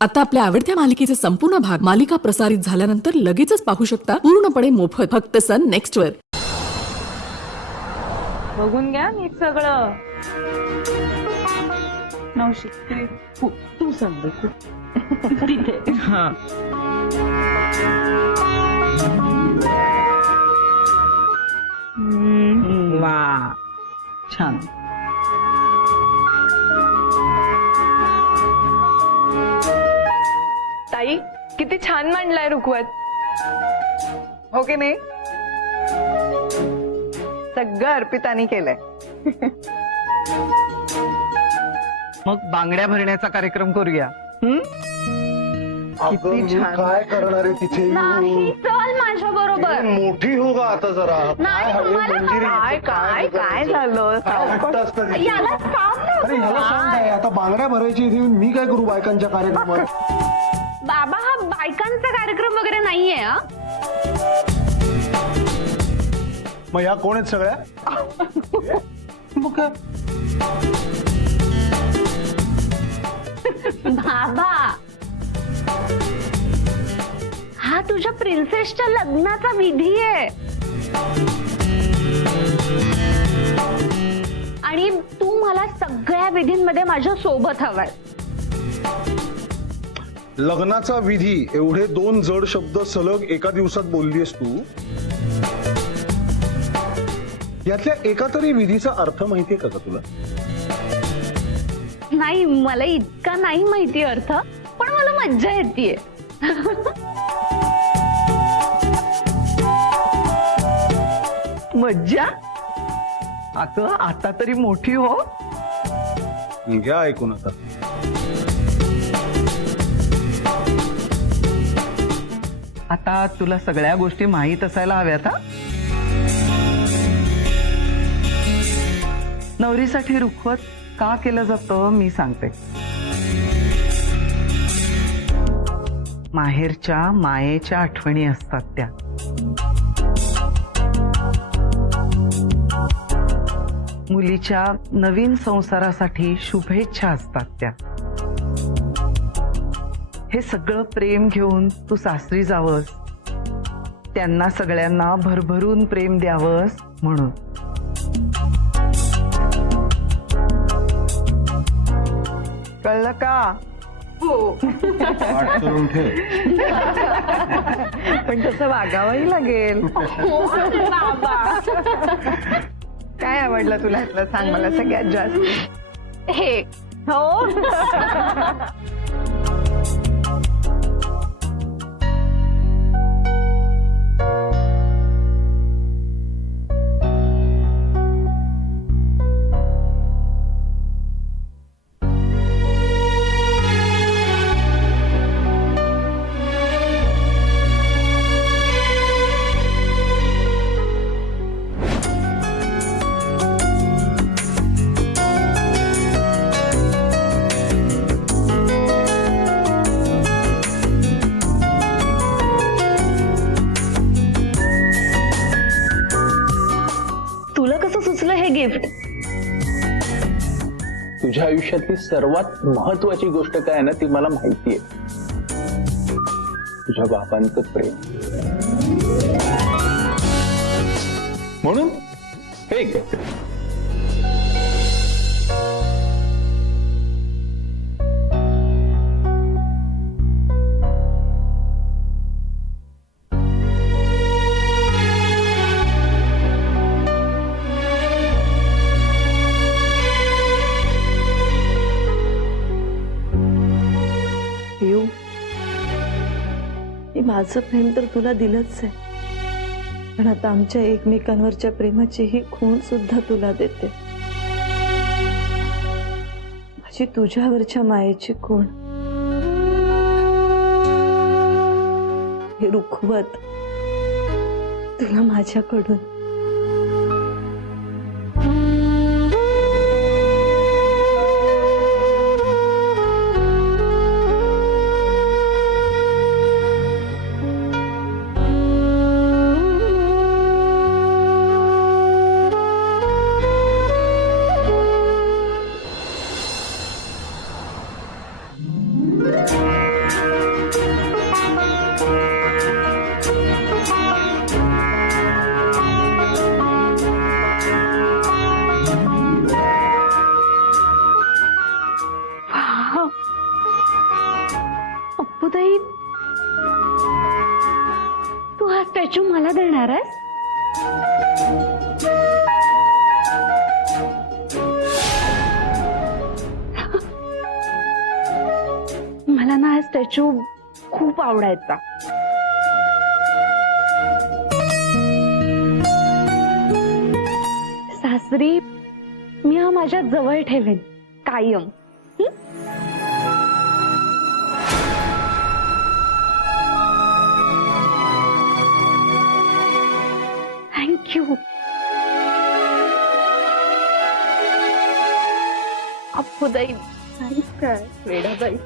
आता आपल्या आवडत्या मालिकेचे संपूर्ण भाग मालिका प्रसारित झाल्यानंतर लगेचच पाहू शकता पूर्णपणे मोफत फक्त सन नेक्स्ट वर. बघून घ्या नीट सगळं. नवशी तू सांग तिथे. हा वा छान. ताई किती छान मांडलाय रुखवत. हो की नाही? सगळं अर्पितानी केलंय. मग बांगड्या भरण्याचा कार्यक्रम करूया. किती छान. काय करणार आहे तिथे? नाही चल माझ्या बरोबर. मोठी हो गा आता जरा. नाही, काय हवे मला मंजिरी? काय काय काय झालं? काय हट्ट असतं तिथे? याला सांग ना. अरे ह्याला सांग काय आता बांगड्या भरायची इथे मी काय करू बायकांच्या कार्यक्रमात? बाबा हा बायकांचा कार्यक्रम वगैरे नाहीये हा. मग ह्या कोण आहेत सगळ्या? मग काय? बाबा हा तुझ्या प्रिन्सेसच्या लग्नाचा विधी आहे आणि तू मला सगळ्या विधींमध्ये माझ्या सोबत हवाय. लग्नाचा विधी एवढे 2 जड शब्द सलग एका दिवसात बोललीस तू. यातल्या एका तरी विधीचा अर्थ माहितीये का तुला? नाही मला इतका नाही माहिती अर्थ, पण मला मज्जा येते. मज्जा? अगं आता तरी मोठी हो. घ्या ऐकून आता. आता तुला सगळ्या गोष्टी माहीत असायला हव्यात. हा नवरीसाठी रुखवत का केलं जातं मी सांगते. माहेरच्या मायेच्या आठवणी असतात त्या. मुलीच्या नवीन संसारासाठी शुभेच्छा असतात त्या. हे सगळं प्रेम घेऊन तू सासरी जावंस, त्यांना सगळ्यांना भरभरून प्रेम द्यावंस म्हणून. कळलं का? हो. पाठ करून ठेव. पण तसं वागावंही लागेल. बाबा काय आवडलं तुला ह्यातलं सांग मला सगळ्यात जास्त. हे हो तुला कसं सुचलं हे गिफ्ट? तुझ्या आयुष्यातली सर्वात महत्वाची गोष्ट काय आहे ना ती मला माहितीये. तुझ्या बाबांचं प्रेम. म्हणून हे gift. पिऊ, मी माझं प्रेम तर तुला दिलंच आहे, पण आता आमच्या एकमेकांवरच्या प्रेमाची ही खूण सुद्धा तुला देते. माझी तुझ्यावरच्या मायेची खूण. हे रुखवत तुला माझ्याकडून. अप्पूताई, तू हा स्टॅच्यू मला देणार आहेस? मला ना हा स्टॅच्यू खूप आवडायचा. सासरी मी हा माझ्या जवळ ठेवेन कायम. थँक्यू. अप्पूताई, काय वेडाबाई.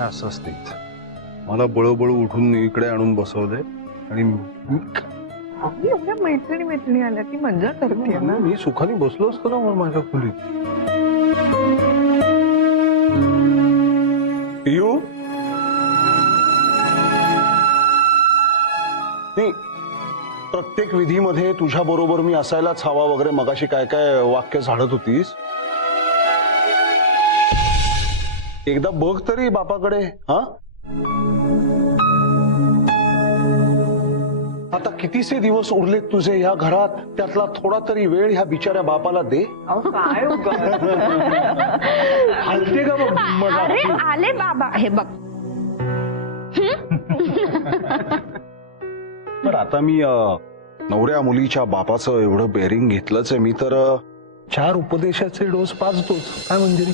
असं असते मला बळबळ उठून इकडे आणून बसवलंय आणि एवढ्या मैत्रिणी आल्या ती मजा करते ना. मी सुखाने बसलो असतो ना माझ्या खोलीत. पियू नाही, प्रत्येक विधीमध्ये तुझ्या बरोबर मी असायलाच हवा वगैरे मगाशी काय काय वाक्य झाडत होतीस. एकदा बघ तरी बापाकडे. हा, आता कितीसे दिवस उरलेत तुझे ह्या घरात, त्यातला थोडा तरी वेळ ह्या बिचाऱ्या बापाला दे. काय हलते का बघ मजा. अरे आले बाबा, हे बघ. तर आता मी नवऱ्या मुलीच्या बापाचं एवढं बेरिंग घेतलंच आहे मी, तर 4 उपदेशाचे डोस पाजतोच. काय म्हणजे रे?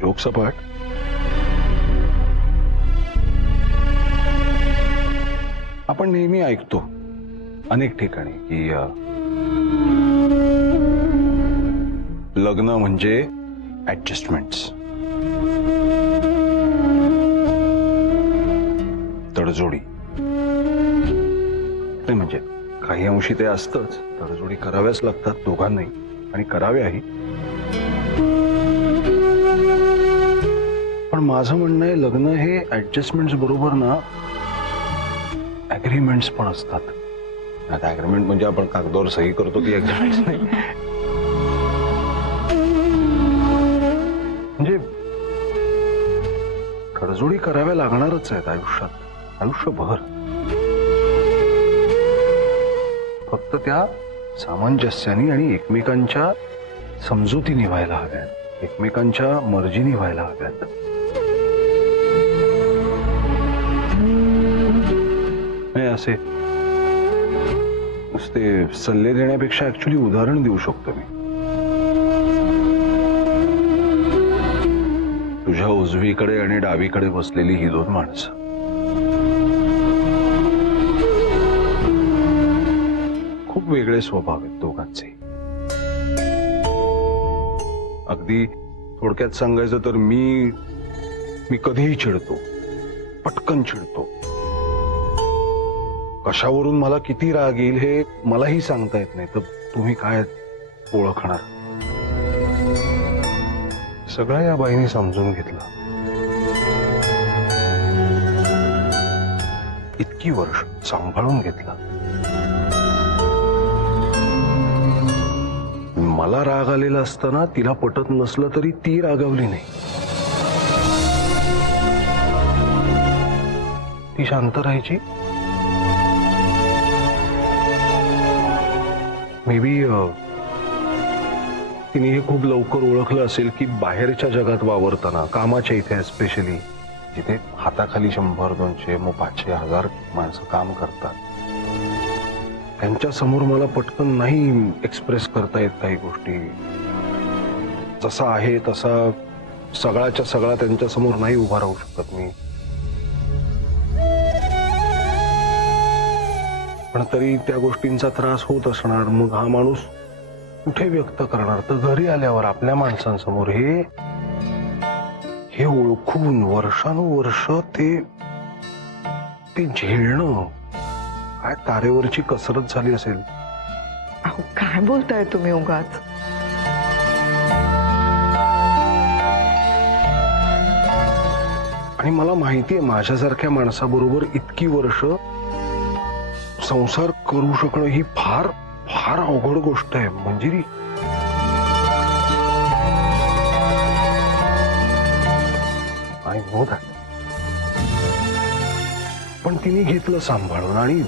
जोक सपाट. आपण नेहमी ऐकतो अनेक ठिकाणी की लग्न म्हणजे ऍडजस्टमेंट्स, तडजोडी. नाही म्हणजे काही अंशी ते असतंच, तडजोडी कराव्याच लागतात दोघांनाही आणि कराव्याही. पण माझं म्हणणं आहे लग्न हे ऍडजस्टमेंट्स बरोबर ना अग्रीमेंट्स पण असतात. आता अग्रीमेंट म्हणजे आपण कागदावर सही करतो ती अग्रीमेंट्स नाही. म्हणजे तडजोडी कराव्या लागणारच आहेत आयुष्यात, आयुष्यभर. फक्त त्या सामंजस्याने आणि एकमेकांच्या समजुतीने व्हायला हव्यात, एकमेकांच्या मर्जीने व्हायला हव्यात. नाही असे नुसते सल्ले देण्यापेक्षा ऍक्च्युली उदाहरण देऊ शकतो मी. तुझ्या उजवीकडे आणि डावीकडे बसलेली ही 2 माणसं, खूप वेगळे स्वभाव आहेत दोघांचे. अगदी थोडक्यात सांगायचं तर मी कधीही चिडतो, पटकन चिडतो. कशावरून मला किती राग येईल हे मलाही सांगता येत नाही, तर तुम्ही काय ओळखणार. सगळं या बाईने समजून घेतलं. इतकी वर्ष सांभाळून घेतलं. मला राग आलेला असताना तिला पटत नसलं तरी ती रागावली नाही. ती शांत राहायची. मे बी तिने हे खूप लवकर ओळखलं असेल की बाहेरच्या जगात वावरताना, कामाच्या इथे स्पेशली, जिथे हाताखाली 100, 200, मग 500, 1000 माणसं काम करतात, त्यांच्या समोर मला पटकन नाही एक्सप्रेस करता येत काही गोष्टी. जसा आहे तसा सगळाच्या सगळा त्यांच्या समोर नाही उभा राहू शकत मी. पण तरी त्या गोष्टींचा त्रास होत असणार. मग हा माणूस कुठे व्यक्त करणार? तर घरी आल्यावर आपल्या माणसांसमोर हे ओळखून वर्षानुवर्ष ते झेलणं काय तारेवरची कसरत झाली असेल. अहो काय बोलताय तुम्ही उगाच. आणि मला माहितीये माझ्यासारख्या माणसाबरोबर इतकी वर्ष संसार करू शकणं ही फार फार अवघड गोष्ट आहे मंजिरी. I know that. पण तिने घेतलं सांभाळून आणि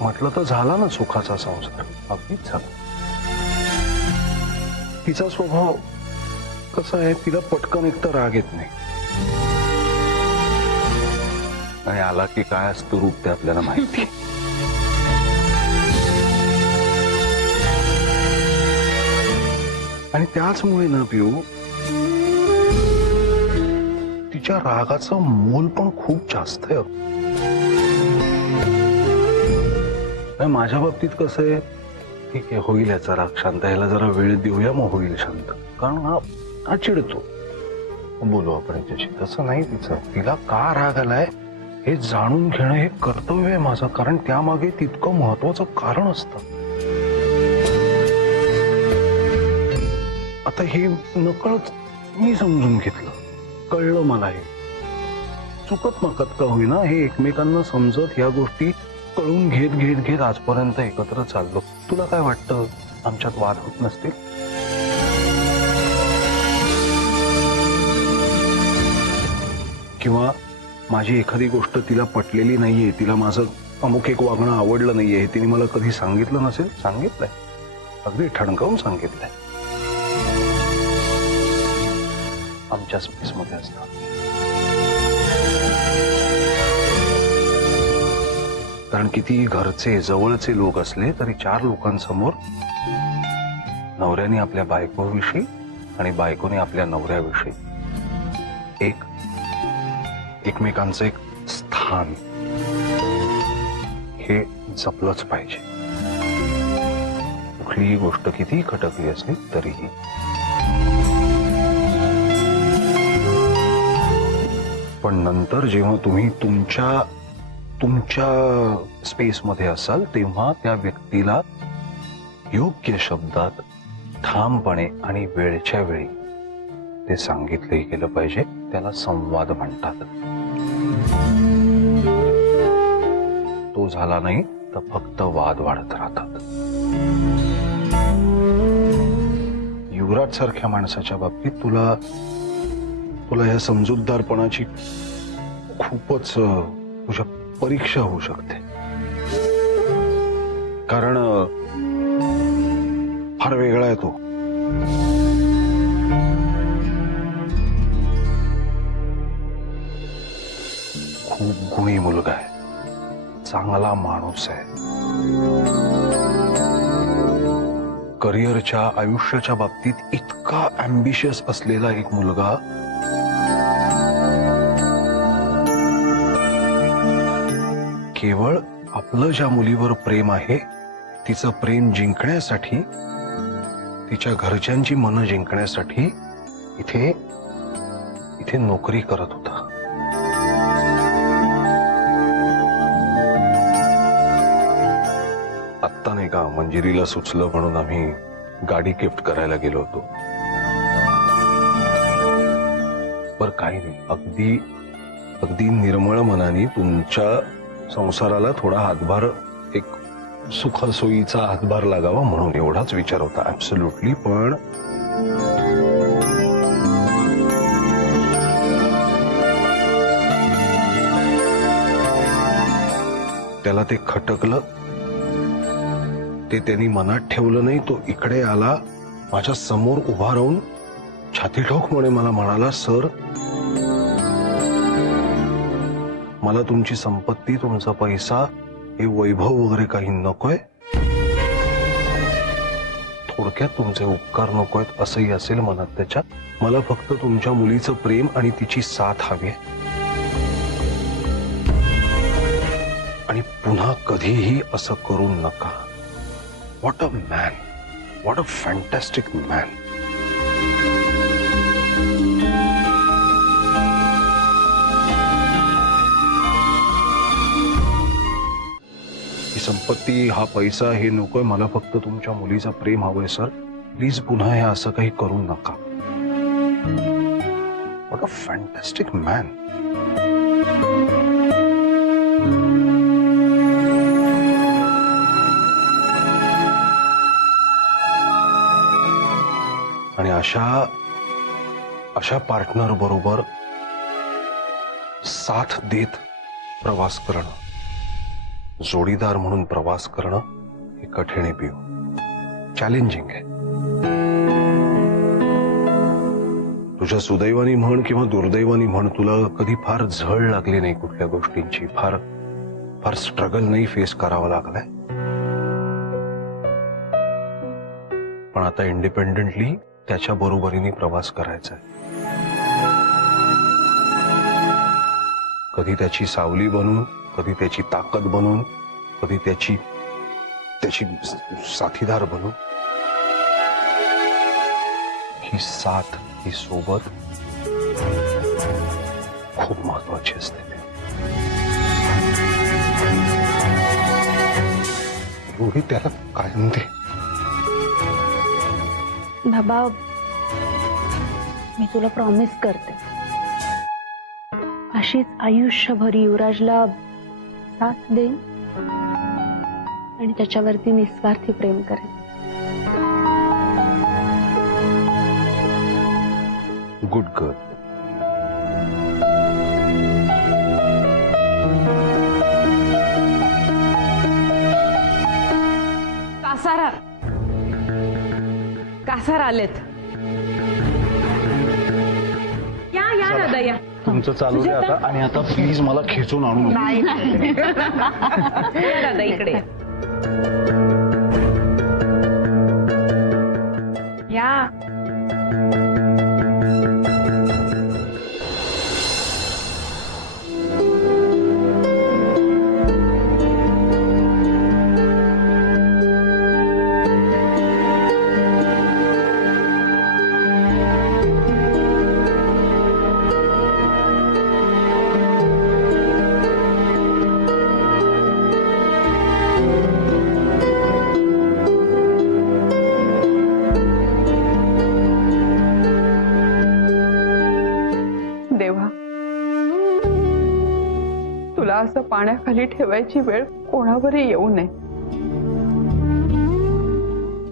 म्हटलं तर झाला ना सुखाचा संसार. अगदीच झाला. तिचा स्वभाव कसा आहे, तिला पटकन एक तर राग येत नाही आणि आला की काय असतं रूप ते आपल्याला माहिती. आणि त्याचमुळे ना पिऊ तिच्या रागाचं मोल पण खूप जास्त आहे. माझ्या बाबतीत कसं आहे, ठीक आहे होईल याचा राग शांत, ह्याला जरा वेळ देऊया मग होईल शांत, कारण हा चिडतो, बोलू आपण याच्याशी. तसं नाही तिचं. तिला का राग आलाय हे जाणून घेणं हे कर्तव्य आहे माझं, कारण त्यामागे तितकं महत्वाचं कारण असतं. आता हे नकळत मी समजून घेतलं, कळलं मला. हे चुकत मकत का होईना हे एकमेकांना समजत ह्या गोष्टी कळून घेत घेत घेत आजपर्यंत एकत्र चाललो. तुला काय वाटतं आमच्यात वाद होत नसतील? किंवा माझी एखादी गोष्ट तिला पटलेली नाहीये, तिला माझं अमुक एक वागणं आवडलं नाहीये हे तिने मला कधी सांगितलं नसेल? सांगितलंय, अगदी ठणकावून सांगितलंय. आमच्या स्पेस मध्ये असतात. कारण किती घरचे जवळचे लोक असले तरी 4 लोकांसमोर नवऱ्याने आपल्या बायकोविषयी आणि बायकोने आपल्या नवऱ्याविषयी एकमेकांचं एक स्थान हे जपलंच पाहिजे. कुठलीही गोष्ट कितीही खटकली असली तरीही. पण नंतर जेव्हा तुम्ही तुमच्या स्पेसमध्ये असाल तेव्हा त्या व्यक्तीला योग्य शब्दात ठामपणे आणि वेळच्या वेळी ते सांगितलंही गेलं पाहिजे. त्याला संवाद म्हणतात. तो झाला नाही तर फक्त वाद वाढत राहतात. युवराज सारख्या माणसाच्या बाबतीत तुला या समजूतदारपणाची खूपच तुझ्या परीक्षा होऊ शकते. कारण फार वेगळा आहे तो. खूप गुणी मुलगा आहे, चांगला माणूस आहे. करिअरच्या आयुष्याच्या बाबतीत इतका अँबिशियस असलेला एक मुलगा केवळ आपलं ज्या मुलीवर प्रेम आहे तिचं प्रेम जिंकण्यासाठी, तिच्या घरच्यांची मनं जिंकण्यासाठी इथे नोकरी करत होता. आत्ता नाही का मंजिरीला सुचलं म्हणून आम्ही गाडी गिफ्ट करायला गेलो होतो. पर काही नाही, अगदी निर्मळ मनाने तुमच्या संसाराला थोडा हातभार, एक सुखसोयीचा हातभार लागावा म्हणून एवढाच विचार होता. ऍब्सोल्युटली. पण त्याला ते खटकलं, ते त्यांनी मनात ठेवलं नाही. तो इकडे आला, माझ्या समोर उभा राहून छाती ठोकपणे मला म्हणाला, सर मला तुमची संपत्ती, तुमचा पैसा, हे वैभव वगैरे काही नकोय. थोडक्यात तुमचे उपकार नकोयत असंही असेल मनात त्याच्या. मला फक्त तुमच्या मुलीचं प्रेम आणि तिची साथ हवी आहे. आणि पुन्हा कधीही असं करू नका. What a man, what a fantastic man. संपत्ती, हा पैसा हे नकोय. मला फक्त तुमच्या मुलीचं प्रेम हवंय सर. प्लीज पुन्हा हे असं काही करू नका. What a fantastic man. आणि अशा पार्टनर बरोबर साथ देत प्रवास करणं, जोडीदार म्हणून प्रवास करणं हे कठीण आहे पिऊ. चॅलेंजिंग आहे. तुझ्या सुदैवानी म्हण किंवा दुर्दैवानी म्हण, तुला कधी फार झळ लागली नाही कुठल्या गोष्टींची, फार स्ट्रगल नाही फेस करावं लागलाय. पण आता इंडिपेंडेंटली त्याच्या बरोबरीने प्रवास करायचा आहे. कधी त्याची सावली बनून, कधी त्याची ताकद बनून, कधी त्याची साथीदार बनून. ही साथ, ही सोबत खूप महत्वाची असते. एवढी त्याला काय म्हणते. बाबा, मी तुला प्रॉमिस करते, अशीच आयुष्यभर युवराजला साथ देईन आणि त्याच्यावरती निस्वार्थी प्रेम करेन. Good girl. कासार आलेत. या दादा या. तुमचं चालू आहे आता. आणि आता प्लीज मला खेचून आणू नका. या दादा इकडे या. देवा, तुला असं पाण्याखाली ठेवायची वेळ कोणावरही येऊ नये.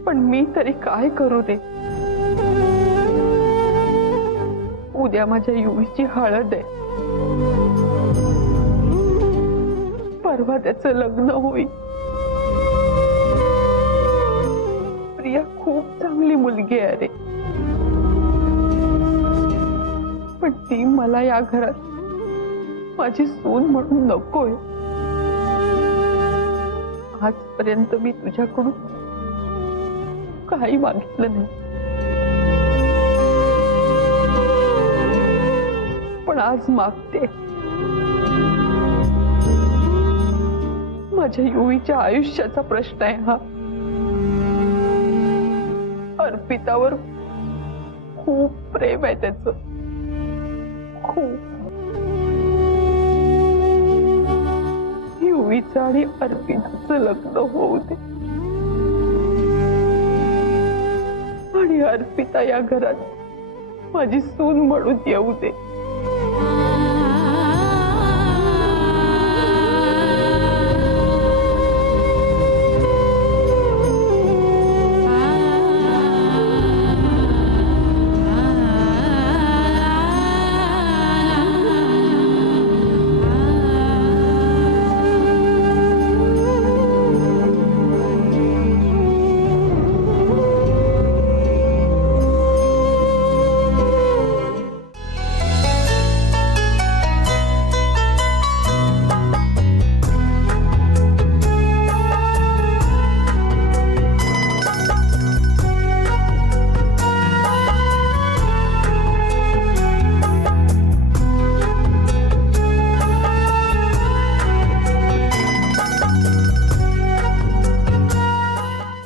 पण मी तरी काय करू दे. उद्या माझ्या युवीची हळद आहे. परवा त्याचं लग्न होईल. प्रिया खूप चांगली मुलगी आहे रे. पण ती मला या घरात माझी सून म्हणून नकोय. आजपर्यंत मी तुझ्याकडून काही मागितलं नाही, पण आज मागते. माझ्या युवीच्या आयुष्याचा प्रश्न आहे हा. अर्पितावर खूप प्रेम आहे त्याचं, खूप. युवीचं आणि अर्पिताचं लग्न होऊ दे आणि अर्पिता या घरात माझी सून म्हणून येऊ दे.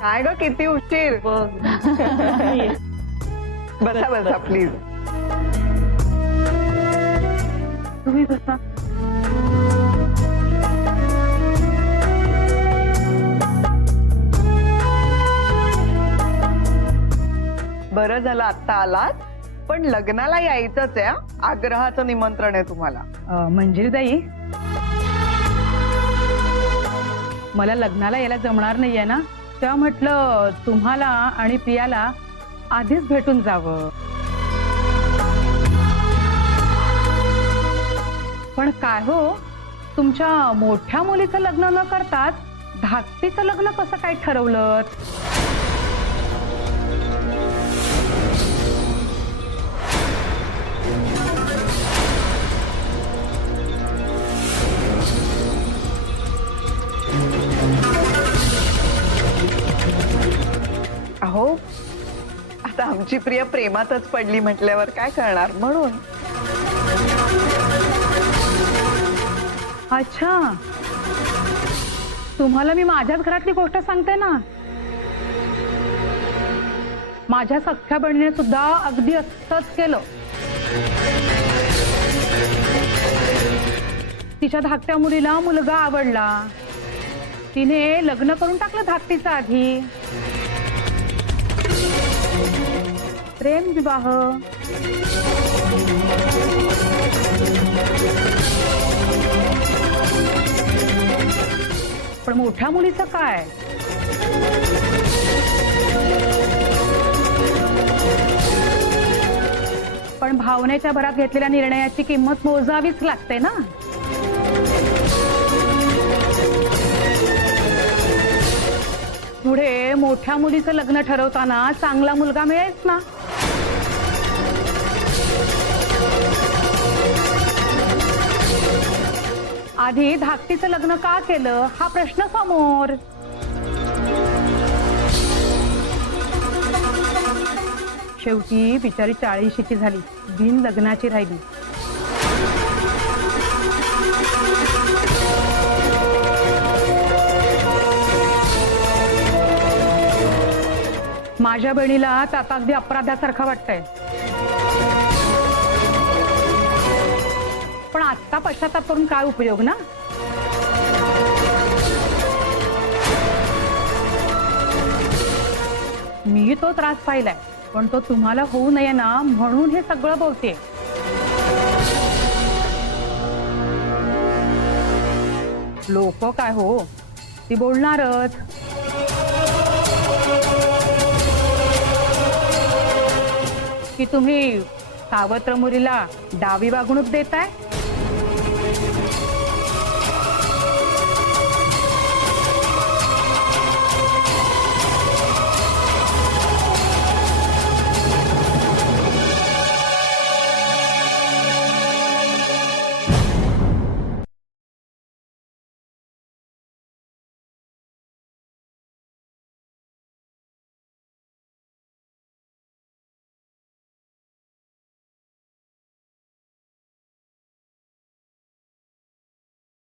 काय ग, किती उशीर. बसा बसा प्लीज. तुम्ही बसा. बरं झालं आत्ता आलात, पण लग्नाला यायचंच आहे. आग्रहाचं निमंत्रण आहे तुम्हाला. मंजिरीताई, मला लग्नाला यायला जमणार नाहीये ना, तेव्हा म्हटलं तुम्हाला आणि प्रियाला आधीच भेटून जावं. पण काय हो, तुमच्या मोठ्या मुलीचं लग्न न करताच धाकटीचं लग्न कसं काय ठरवलं? अहो, आता आमची प्रिया प्रेमातच पडली म्हटल्यावर काय करणार, म्हणून. अच्छा, तुम्हाला मी माझ्याच घरातली गोष्ट सांगते ना. माझ्या सख्ख्या बहिणीने सुद्धा अगदी असंच केलं. तिच्या धाकट्या मुलीला मुलगा आवडला, तिने लग्न करून टाकलं धाकटीचं आधी. प्रेम विवाह. पण मोठ्या मुलीचं काय? पण भावनेच्या भरात घेतलेल्या निर्णयाची किंमत मोजावीच लागते ना. पुढे मोठ्या मुलीचं लग्न ठरवताना चांगला मुलगा मिळेल ना. आधी धाकटीचं लग्न का केलं हा प्रश्न समोर. शेवटी बिचारी 40ची झाली, बिन लग्नाची राहिली. माझ्या बहिणीला त्यात अगदी अपराधासारखं वाटतंय. पण आत्ता पश्चाताप करून काय उपयोग ना. मी तो त्रास पाहिलाय, पण तो तुम्हाला होऊ नये ना म्हणून हे सगळं बोलते. लोक काय हो, ती बोलणारच. की तुम्ही सावत्र मुलीला डावी वागणूक देताय,